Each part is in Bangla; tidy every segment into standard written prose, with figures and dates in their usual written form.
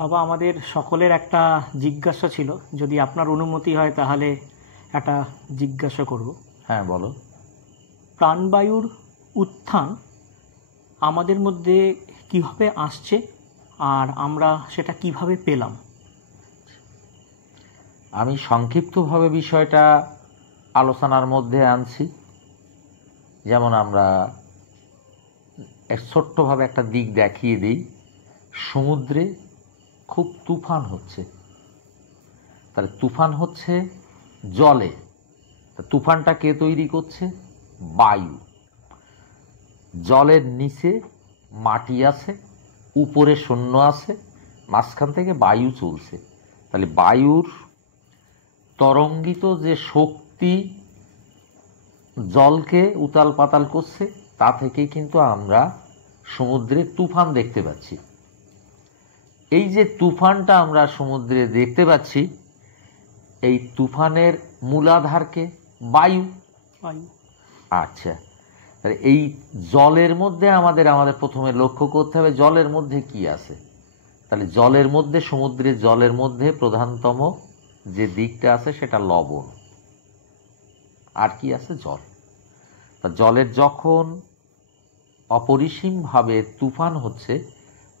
বাবা, আমাদের সকলের একটা জিজ্ঞাসা ছিল, যদি আপনার অনুমতি হয় তাহলে একটা জিজ্ঞাসা করব। হ্যাঁ, বলো। প্রাণবায়ুর উত্থান আমাদের মধ্যে কিভাবে আসছে আর আমরা সেটা কিভাবে পেলাম? আমি সংক্ষিপ্তভাবে বিষয়টা আলোচনার মধ্যে আনছি। যেমন আমরা ছোট্টভাবে একটা দিক দেখিয়ে দিই। সমুদ্রে খুব তুফান হচ্ছে, তাহলে তুফান হচ্ছে জলে। তুফানটা কে তৈরি করছে? বায়ু। জলের নিচে মাটি আছে, উপরে শূন্য আছে, মাঝখান থেকে বায়ু চলছে। তাহলে বায়ুর তরঙ্গিত যে শক্তি জলকে উতাল পাতাল করছে, তা থেকেই কিন্তু আমরা সমুদ্রে তুফান দেখতে পাচ্ছি। এই যে তুফানটা আমরা সমুদ্রে দেখতে পাচ্ছি, এই তুফানের মূলাধারকে বায়ু। আচ্ছা, তাহলে এই জলের মধ্যে আমাদের প্রথমে লক্ষ্য করতে হবে জলের মধ্যে কি আছে। তাহলে জলের মধ্যে, সমুদ্রের জলের মধ্যে প্রধানতম যে দিকটা আছে সেটা লবণ। আর কি আছে? জল। তা জলের যখন অপরিসীমভাবে তুফান হচ্ছে,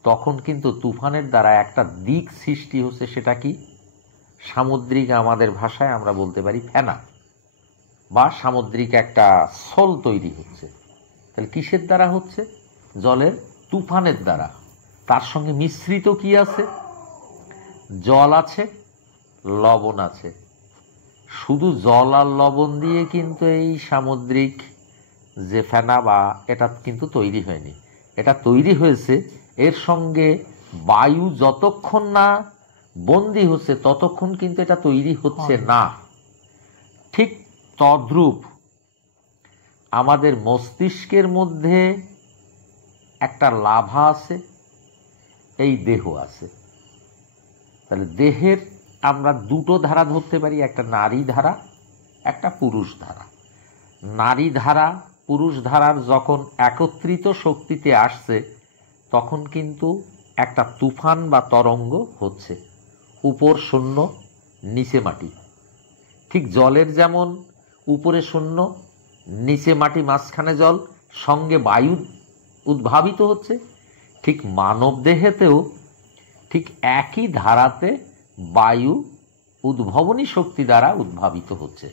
তখন কিন্তু তুফানের দ্বারা একটা দিক সৃষ্টি হচ্ছে। সেটা কি? সামুদ্রিক, আমাদের ভাষায় আমরা বলতে পারি ফেনা, বা সামুদ্রিক একটা সোল তৈরি হচ্ছে। তাহলে কিসের দ্বারা হচ্ছে? জলের তুফানের দ্বারা। তার সঙ্গে মিশ্রিত কি আছে? জল আছে, লবণ আছে। শুধু জল আর লবণ দিয়ে কিন্তু এই সামুদ্রিক যে ফেনা বা এটা কিন্তু তৈরি হয়নি। এটা তৈরি হয়েছে, এর সঙ্গে বায়ু যতক্ষণ না বন্দী হচ্ছে ততক্ষণ কিন্তু এটা তৈরি হচ্ছে না। ঠিক তদ্রূপ আমাদের মস্তিষ্কের মধ্যে একটা লাভা আছে, এই দেহ আছে। তাহলে দেহের আমরা দুটো ধারা ধরতে পারি, একটা নারী ধারা, একটা পুরুষ ধারা। নারী ধারা পুরুষ ধারার যখন একত্রিত শক্তিতে আসছে, তখন কিন্তু একটা তুফান বা তরঙ্গ হচ্ছে। উপর শূন্য, নিচে মাটি। ঠিক জলের যেমন উপরে শূন্য, নিচে মাটি, মাঝখানে জল, সঙ্গে বায়ু উদ্ভাবিত হচ্ছে, ঠিক মানব দেহেতেও ঠিক একই ধারাতে বায়ু উদ্ভাবনী শক্তি দ্বারা উদ্ভাবিত হচ্ছে।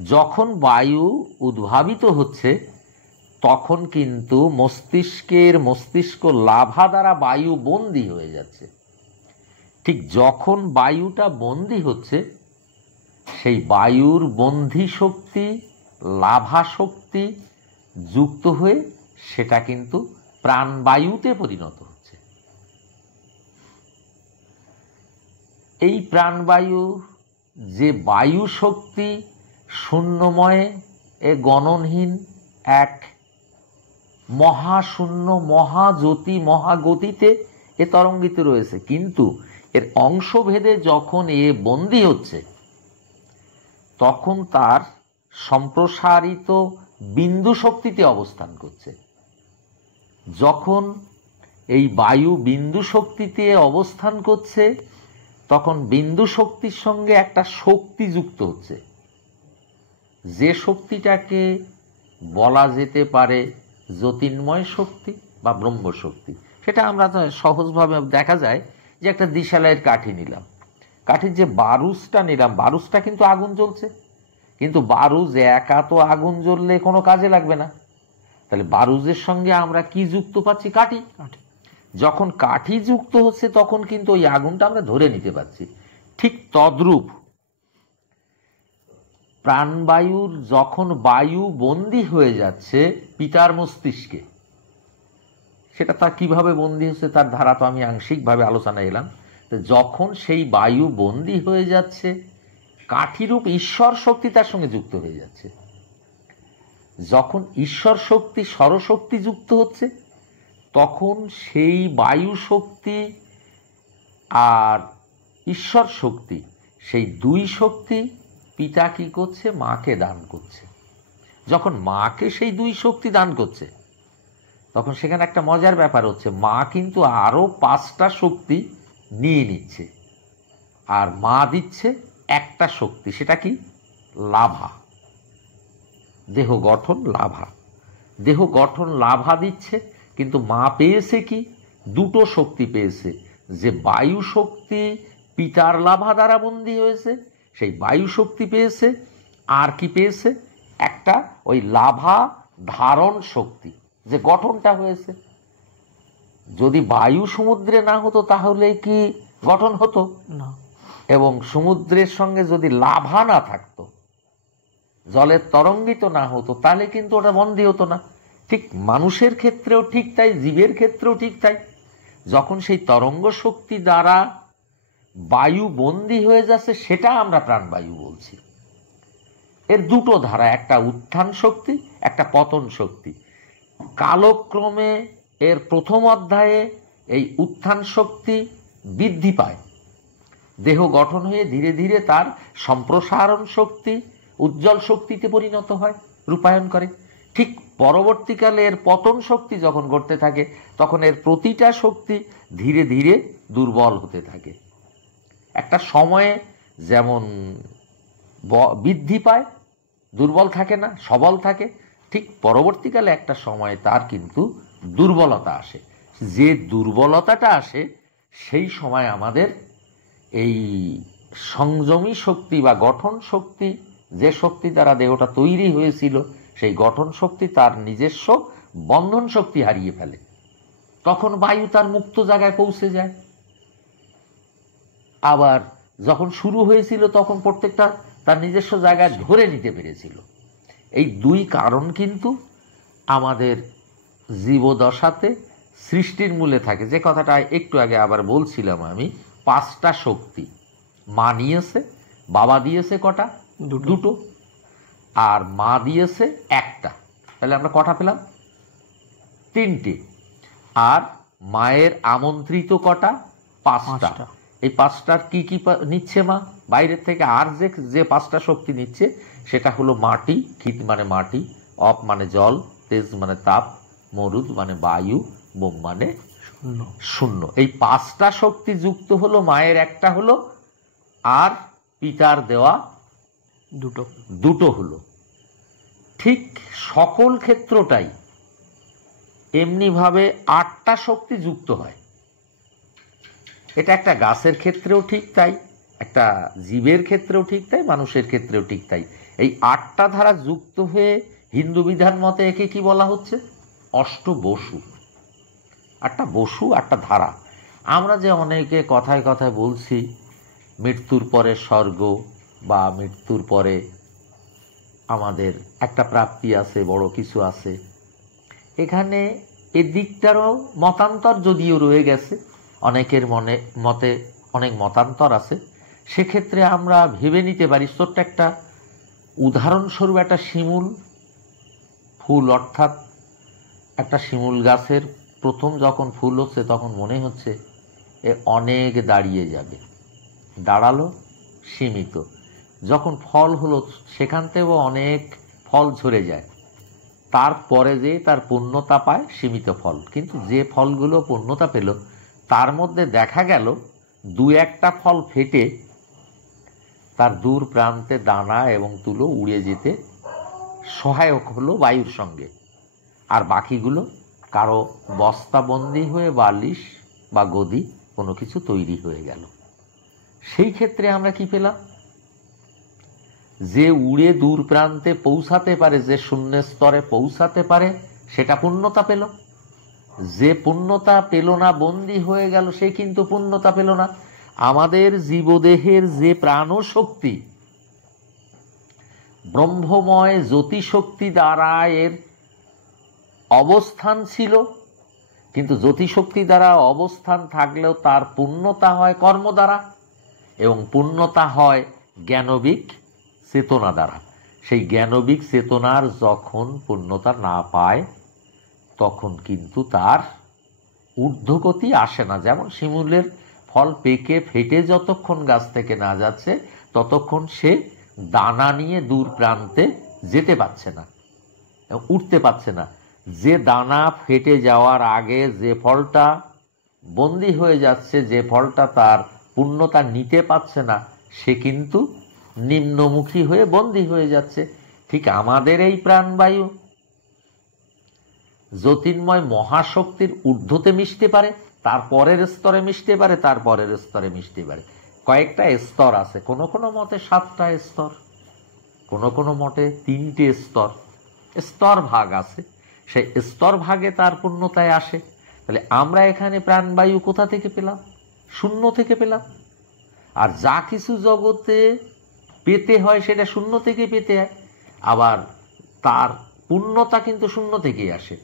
যখন বায়ু উদ্ভাবিত হচ্ছে, তখন কিন্তু মস্তিষ্ক লাভা দ্বারা বায়ু বন্দী হয়ে যাচ্ছে। ঠিক যখন বায়ুটা বন্দী হচ্ছে, সেই বায়ুর বন্ধী শক্তি, লাভা শক্তি যুক্ত হয়ে সেটা কিন্তু প্রাণবায়ুতে পরিণত হচ্ছে। এই প্রাণবায়ু যে বায়ু শক্তি শূন্যময়ে গণনহীন এক মহাশূন্য, মহাজ্যোতি, মহাগতিতে তরঙ্গিত রয়েছে, কিন্তু এর অংশভেদে যখন বন্দী হচ্ছে, তখন তার সম্প্রসারিত বিন্দু শক্তিতে অবস্থান করছে। যখন এই বায়ু বিন্দু শক্তিতে অবস্থান করছে, তখন বিন্দু শক্তির সঙ্গে একটা শক্তি যুক্ত হচ্ছে, যে শক্তিটাকে বলা যেতে পারে জ্যোতির্ময় শক্তি বা ব্রহ্ম শক্তি। সেটা আমরা সহজভাবে দেখা যায় যে একটা দিশালাইয়ের কাঠি নিলাম, কাঠির যে বারুসটা নিলাম, বারুসটা কিন্তু আগুন জ্বলছে, কিন্তু বারুজ একা তো আগুন জ্বললে কোনো কাজে লাগবে না। তাহলে বারুজের সঙ্গে আমরা কি যুক্ত পাচ্ছি? কাঠি। যখন কাঠি যুক্ত হচ্ছে, তখন কিন্তু ওই আগুনটা আমরা ধরে নিতে পারছি। ঠিক তদ্রূপ প্রাণবায়ুর যখন বায়ু বন্দী হয়ে যাচ্ছে পিতার মস্তিষ্কে, সেটা তার কিভাবে বন্দী হচ্ছে তার ধারা তো আমি আংশিকভাবে আলোচনায় এলাম। যখন সেই বায়ু বন্দী হয়ে যাচ্ছে, কাঠিরূপ ঈশ্বর শক্তি তার সঙ্গে যুক্ত হয়ে যাচ্ছে। যখন ঈশ্বর শক্তি, সরশক্তি যুক্ত হচ্ছে, তখন সেই বায়ু শক্তি আর ঈশ্বর শক্তি, সেই দুই শক্তি পিতা কি করছে? মাকে দান করছে। যখন মাকে সেই দুই শক্তি দান করছে, তখন সেখানে একটা মজার ব্যাপার হচ্ছে, মা কিন্তু আরো 5টা শক্তি নিয়ে নিচ্ছে, আর মা দিচ্ছে একটা শক্তি, সেটা কি? লাভা। দেহ গঠন লাভা, দেহ গঠন লাভা দিচ্ছে। কিন্তু মা পেয়েছে কি? দুটো শক্তি পেয়েছে। যে বায়ু শক্তি পিতার লাভা দ্বারা বন্দী হয়েছে, সেই বায়ু শক্তি পেয়েছে। আর কি পেয়েছে? একটা ওই লাভা ধারণ শক্তি, যে গঠনটা হয়েছে। যদি বায়ু সমুদ্রে না হতো তাহলে কি গঠন হতো না। এবং সমুদ্রের সঙ্গে যদি লাভা না থাকতো, জলের তরঙ্গিত না হতো, তাহলে কিন্তু ওটা বন্দী হতো না। ঠিক মানুষের ক্ষেত্রেও ঠিক তাই, জীবের ক্ষেত্রেও ঠিক তাই। যখন সেই তরঙ্গ শক্তি দ্বারা বায়ু বন্দী হয়ে যাচ্ছে, সেটা আমরা প্রাণবায়ু বলছি। এর দুটো ধারা, একটা উত্থান শক্তি, একটা পতন শক্তি। কালক্রমে এর প্রথম অধ্যায়ে এই উত্থান শক্তি বৃদ্ধি পায়, দেহ গঠন হয়ে ধীরে ধীরে তার সম্প্রসারণ শক্তি উজ্জ্বল শক্তিতে পরিণত হয়, রূপায়ণ করে। ঠিক পরবর্তীকালে এর পতন শক্তি যখন ঘটতে থাকে, তখন এর প্রতিটা শক্তি ধীরে ধীরে দুর্বল হতে থাকে। একটা সময়ে যেমন বৃদ্ধি পায়, দুর্বল থাকে না, সবল থাকে, ঠিক পরবর্তীকালে একটা সময়ে তার কিন্তু দুর্বলতা আসে। যে দুর্বলতাটা আসে, সেই সময় আমাদের এই সংযমী শক্তি বা গঠন শক্তি, যে শক্তি দ্বারা দেহটা তৈরি হয়েছিল, সেই গঠন শক্তি তার নিজস্ব বন্ধন শক্তি হারিয়ে ফেলে। তখন বায়ু তার মুক্ত জায়গায় পৌঁছে যায়। আবার যখন শুরু হয়েছিল, তখন প্রত্যেকটা তার নিজস্ব জায়গায় ধরে নিতে পেরেছিল। এই দুই কারণ কিন্তু আমাদের জীবদশাতে সৃষ্টির মূলে থাকে। যে কথাটা একটু আগে আবার বলছিলাম আমি, পাঁচটা শক্তি মা নিয়েছে। বাবা দিয়েছে কটা? দুটো। আর মা দিয়েছে একটা। তাহলে আমরা কটা পেলাম? তিনটে। আর মায়ের আমন্ত্রিত কটা? পাঁচটা। এই পাঁচটার কি কি নিচ্ছে মা বাইরের থেকে? আর যে পাঁচটা শক্তি নিচ্ছে, সেটা হলো মাটি, ক্ষিত মানে মাটি, অপ মানে জল, তেজ মানে তাপ, মরুদ মানে বায়ু, বোম মানে শূন্য। এই পাঁচটা শক্তি যুক্ত হলো মায়ের একটা হলো, আর পিতার দেওয়া দুটো হলো। ঠিক সকল ক্ষেত্রটাই এমনিভাবে আটটা শক্তি যুক্ত হয়। এটা একটা গাছের ক্ষেত্রেও ঠিক তাই, একটা জীবের ক্ষেত্রেও ঠিক তাই, মানুষের ক্ষেত্রেও ঠিক তাই। এই আটটা ধারা যুক্ত হয়ে হিন্দু বিধান মতে একে কি বলা হচ্ছে? অষ্টবসু। আটটা বসু, আটটা ধারা। আমরা যে অনেকে কথায় কথায় বলছি মৃত্যুর পরে স্বর্গ, বা মৃত্যুর পরে আমাদের একটা প্রাপ্তি আছে, বড় কিছু আছে, এখানে এদিকটারও মতান্তর যদিও রয়ে গেছে, অনেকের মতে অনেক মতান্তর আছে। সেক্ষেত্রে আমরা ভেবে নিতে পারি, ছোট্ট একটা উদাহরণস্বরূপ, একটা শিমুল ফুল, অর্থাৎ একটা শিমুল গাছের প্রথম যখন ফুল হচ্ছে, তখন মনে হচ্ছে এ অনেক দাঁড়িয়ে যাবে, দাঁড়ালো সীমিত। যখন ফল হলো, সেখান থেকেও অনেক ফল ঝরে যায়। তারপরে যে তার পূর্ণতা পায় সীমিত ফল। কিন্তু যে ফলগুলো পূর্ণতা পেল, তার মধ্যে দেখা গেল দু একটা ফল ফেটে তার দূর প্রান্তে দানা এবং তুলো উড়ে যেতে সহায়ক হলো বায়ুর সঙ্গে। আর বাকিগুলো কারো বস্তাবন্দি হয়ে বালিশ বা গদি কোনো কিছু তৈরি হয়ে গেল। সেই ক্ষেত্রে আমরা কি পেলাম? যে উড়ে দূর প্রান্তে পৌঁছাতে পারে, যে শূন্য স্তরে পৌঁছাতে পারে, সেটা পূর্ণতা পেল। যে পূর্ণতা পেল না, বন্দী হয়ে গেল, সে কিন্তু পূর্ণতা পেল না। আমাদের জীবদেহের যে প্রাণশক্তি, ব্রহ্মময় জ্যোতিশক্তি দ্বারা এর অবস্থান ছিল, কিন্তু জ্যোতিশক্তি দ্বারা অবস্থান থাকলেও তার পূর্ণতা হয় কর্ম দ্বারা, এবং পূর্ণতা হয় জ্ঞানবিক চেতনা দ্বারা। সেই জ্ঞানবিক চেতনার যখন পূর্ণতা না পায়, তখন কিন্তু তার ঊর্ধ্বগতি আসে না। যেমন শিমুলের ফল পেকে ফেটে যতক্ষণ গাছ থেকে না যাচ্ছে, ততক্ষণ সে দানা নিয়ে দূর প্রান্তে যেতে পারছে না, উঠতে পারছে না। যে দানা ফেটে যাওয়ার আগে যে ফলটা বন্দী হয়ে যাচ্ছে, যে ফলটা তার পূর্ণতা নিতে পারছে না, সে কিন্তু নিম্নমুখী হয়ে বন্দী হয়ে যাচ্ছে। ঠিক আমাদের এই প্রাণবায়ু জ্যোতির্ময় মহাশক্তির ঊর্ধ্বতে মিশতে পারে, তার পরের স্তরে মিশতে পারে, তার পরের স্তরে মিশতে পারে। কয়েকটা স্তর আছে, কোনো কোনো মতে 7টা স্তর, কোনো কোনো মতে 3টে স্তর, স্তর ভাগ আছে। সেই স্তর ভাগে তার পূর্ণতায় আসে। তাহলে আমরা এখানে প্রাণবায়ু কোথা থেকে পেলাম? শূন্য থেকে পেলাম। আর যা কিছু জগতে পেতে হয় সেটা শূন্য থেকে পেতে হয়, আবার তার পূর্ণতা কিন্তু শূন্য থেকেই আসে।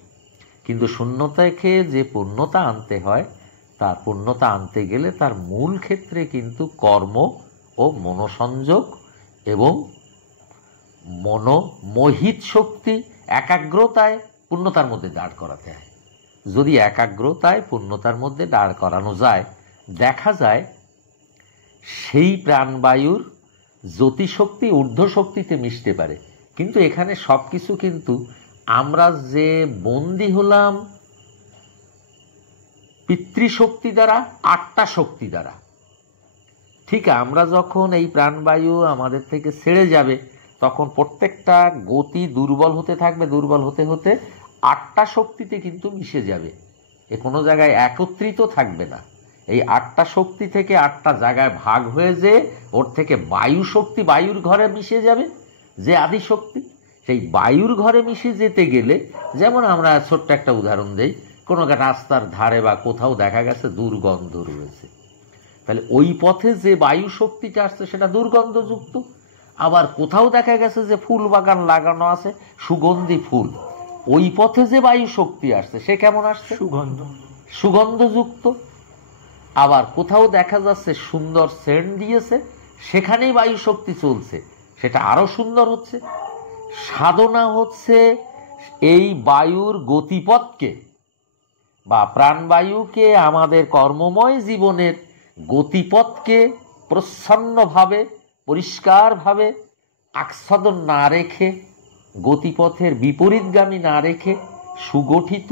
কিন্তু শূন্য থেকে যে পূর্ণতা আনতে হয়, তার পূর্ণতা আনতে গেলে তার মূল ক্ষেত্রে কিন্তু কর্ম ও মনোসংযোগ এবং মনোমোহিত শক্তি একাগ্রতায় পূর্ণতার মধ্যে দাঁড় করাতে হয়। যদি একাগ্রতায় পূর্ণতার মধ্যে দাঁড় করানো যায়, দেখা যায় সেই প্রাণবায়ুর জ্যোতিশক্তি ঊর্ধ্ব শক্তিতে মিশতে পারে। কিন্তু এখানে সব কিছু কিন্তু আমরা যে বন্দী হলাম পিতৃশক্তি দ্বারা, 8টা শক্তি দ্বারা। ঠিক আমরা যখন এই প্রাণবায়ু আমাদের থেকে ছেড়ে যাবে, তখন প্রত্যেকটা গতি দুর্বল হতে থাকবে, দুর্বল হতে হতে 8টা শক্তিতে কিন্তু মিশে যাবে। এ কোনো জায়গায় একত্রিত থাকবে না। এই 8টা শক্তি থেকে 8টা জায়গায় ভাগ হয়ে যে ওর থেকে বায়ু শক্তি বায়ুর ঘরে মিশে যাবে, যে আদি শক্তি। সেই বায়ুর ঘরে মিশে যেতে গেলে, যেমন আমরা ছোট্ট একটা উদাহরণ দেই, কোনো রাস্তার ধারে বা কোথাও দেখা গেছে দুর্গন্ধ রয়েছে, তাহলে ওই পথে যে বায়ু শক্তিটা আসছে সেটা দুর্গন্ধযুক্ত। আবার কোথাও দেখা গেছে যে ফুল বাগান লাগানো আছে, সুগন্ধি ফুল, ওই পথে যে বায়ু শক্তি আসছে সে কেমন আসছে? সুগন্ধযুক্ত। আবার কোথাও দেখা যাচ্ছে সুন্দর সেন্ট দিয়েছে, সেখানেই বায়ু শক্তি চলছে, সেটা আরো সুন্দর হচ্ছে। সাধনা হচ্ছে এই বায়ুর গতিপথকে বা প্রাণবায়ুকে, আমাদের কর্মময় জীবনের গতিপথকে প্রচ্ছন্নভাবে পরিষ্কারভাবে আচ্ছাদন না রেখে, গতিপথের বিপরীতগামী না রেখে সুগঠিত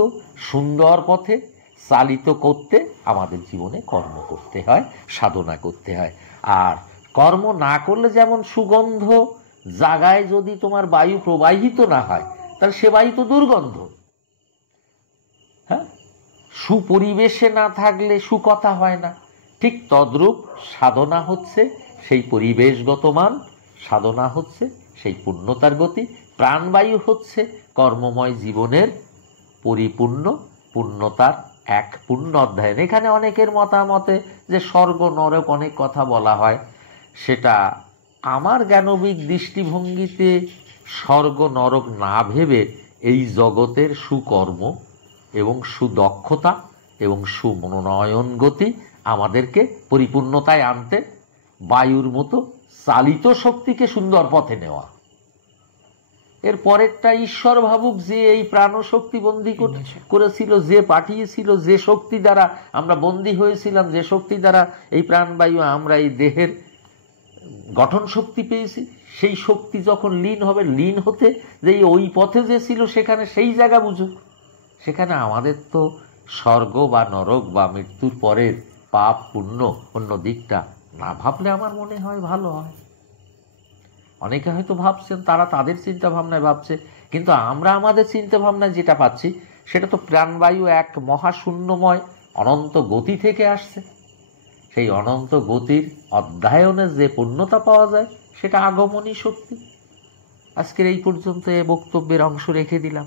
সুন্দর পথে চালিত করতে আমাদের জীবনে কর্ম করতে হয়, সাধনা করতে হয়। আর কর্ম না করলে, যেমন সুগন্ধ জায়গায় যদি তোমার বায়ু প্রবাহিত না হয়, তাহলে সে বায়ু তো দুর্গন্ধ। হ্যাঁ, সুপরিবেশে না থাকলে সুকথা হয় না। ঠিক তদ্রূপ সাধনা হচ্ছে সেই পরিবেশগত মান, সাধনা হচ্ছে সেই পূর্ণতার গতি, প্রাণবায়ু হচ্ছে কর্মময় জীবনের পরিপূর্ণ পূর্ণতার এক পূর্ণ অধ্যায়ন। এখানে অনেকের মতামতে যে স্বর্গ নরক অনেক কথা বলা হয়, সেটা আমার জ্ঞানবিক দৃষ্টিভঙ্গিতে স্বর্গ নরক না ভেবে এই জগতের সুকর্ম এবং সুদক্ষতা এবং সুমনোনয়ন গতি আমাদেরকে পরিপূর্ণতায় আনতে, বায়ুর মতো চালিত শক্তিকে সুন্দর পথে নেওয়া। এর পরেরটা ঈশ্বর ভাবুক, যে এই প্রাণশক্তি বন্দী করেছিল, যে পাঠিয়েছিল, যে শক্তি দ্বারা আমরা বন্দী হয়েছিলাম, যে শক্তি দ্বারা এই প্রাণবায়ু আমরা এই দেহের গঠন শক্তি পেয়েছি, সেই শক্তি যখন লীন হবে, লীন হতে যে ওই পথে যে ছিল সেখানে সেই জায়গা বুঝুক। সেখানে আমাদের তো স্বর্গ বা নরক বা মৃত্যুর পরের পাপ পুণ্য অন্য দিকটা না ভাবলে আমার মনে হয় ভালো হয়। অনেকে হয়তো ভাবছেন, তারা তাদের চিন্তা ভাবনায় ভাবছে, কিন্তু আমরা আমাদের চিন্তা ভাবনায় যেটা পাচ্ছি সেটা তো প্রাণবায়ু এক মহাশূন্যময় অনন্ত গতি থেকে আসছে। সেই অনন্ত গতির অধ্যয়নে যে পূর্ণতা পাওয়া যায় সেটা আগমনী শক্তি। আজকের এই পর্যন্ত এ বক্তব্যের অংশ রেখে দিলাম।